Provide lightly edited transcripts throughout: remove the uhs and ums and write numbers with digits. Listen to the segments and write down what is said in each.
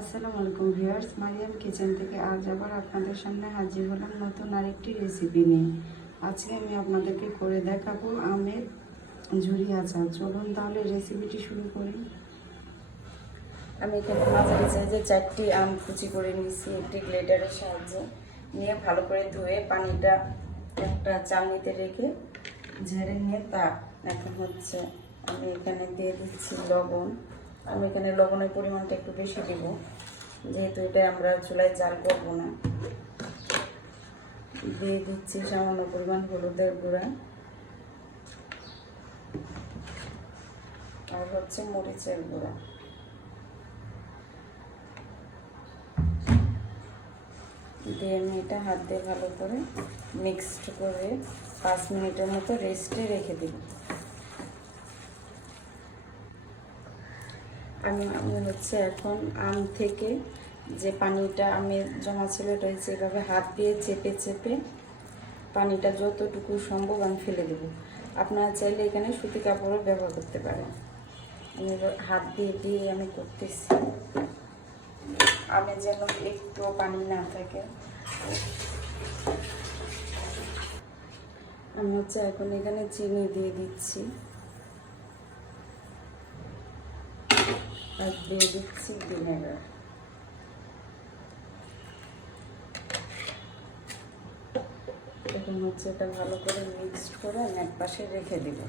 আসসালামু আলাইকুম viewers, Mariam kitchen থেকে আজ আবার আপনাদের সামনে হাজির হলাম নতুন আরেকটি রেসিপি নিয়ে। আজকে আমি আপনাদেরকে করে দেখাবো আমের ঝুরি আচার। চলুন তাহলে রেসিপিটি শুরু করি। আমি এখানে মাঝারি সাইজে 4টি আম কুচি করে নিয়েছি একটি গ্রেটারের সাহায্যে। নিয়ে ভালো করে ধুয়ে পানিটা একটা চালনিতে রেখে ঝেড়ে নিয়ে এখন আমি এখানে দিয়ে দিচ্ছি লবণ। আমি এখানে লবণের পরিমাণটা একটু বেশি দিব, যেহেতু এটা আমরা চুলায় জাল করবো না। দিয়ে দিচ্ছি সামান্য পরিমাণ হলুদের গুঁড়া আর মরিচের গুঁড়া। দিয়ে আমি এটা হাত দিয়ে ভালো করে মিক্সড করে 5 মিনিটের মতো রেস্টে রেখে দিব। আমি এখন আম থেকে যে পানিটা আমি জমা ছিল এটা এভাবে হাত দিয়ে চেপে চেপে পানিটা যতটুকু সম্ভব আমি ফেলে দেব। আপনারা চাইলে এখানে সুতি কাপড়ও ব্যবহার করতে পারেন। আমি হাত দিয়ে দিয়ে আমি করতেছি, আমি যেন একটু পানি না থাকে। আমি এখন এখানে চিনি দিয়ে দিচ্ছি আর দিয়ে দিচ্ছি ভিনেগার। এখন এটা ভালো করে মিক্সড করে আমি এক পাশে রেখে দিব।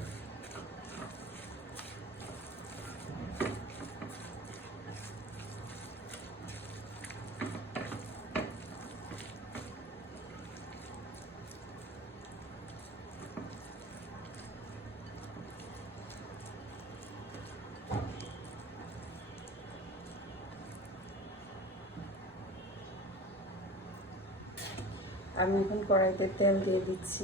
আমি এখন কড়াইতে তেল দিয়ে দিচ্ছি।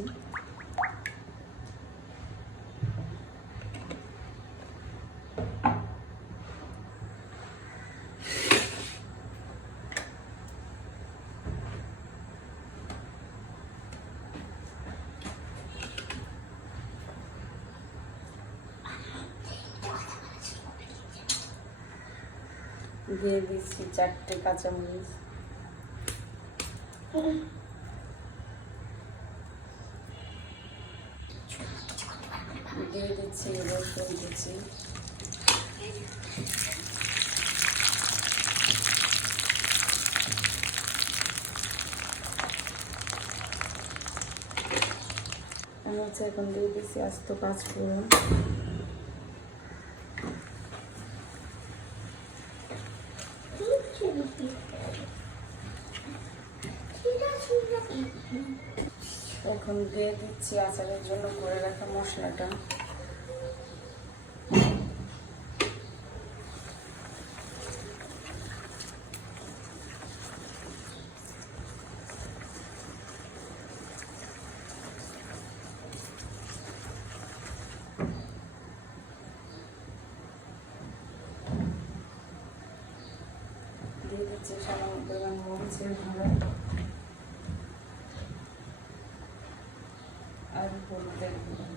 দিয়ে দিচ্ছি 4টে কাঁচামরিচ। দিয়ে দিচ্ছি রসুন কুচি। আমি এখন দিয়ে দিচ্ছি আস্ত 5 ফোড়ন। এখন দিয়ে দিচ্ছি আচারের জন্য করে রাখা মশলাটা। দিয়ে দিচ্ছি সামান্য পরিমাণ মরিচের গুঁড়া আর হলুদের গুঁড়া।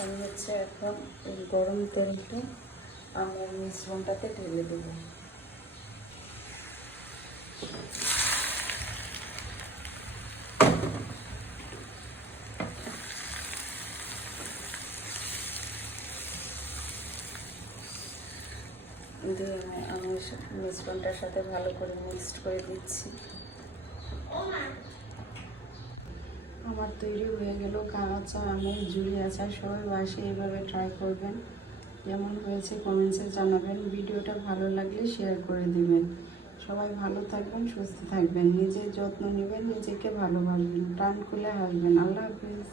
আমি এখন এই গরম তেলটা আমের মিশ্রণটাতে ঢেলে দেবো। দিয়ে আমি মিশ্রণটার সাথে ভালো করে মিক্সড করে দিচ্ছি। আমার তৈরি হয়ে গেল কাঁচা আমের ঝুরি আচার। সবাই বাসায় এইভাবে ট্রাই করবেন। কেমন হয়েছে কমেন্টসে জানাবেন। ভিডিওটা ভালো লাগলে শেয়ার করে দিবেন। সবাই ভালো থাকবেন, সুস্থ থাকবেন, নিজের যত্ন নেবেন, নিজেকে ভালোবাসবেন, প্রাণ খুলে হাসবেন। আল্লাহ হাফিজ।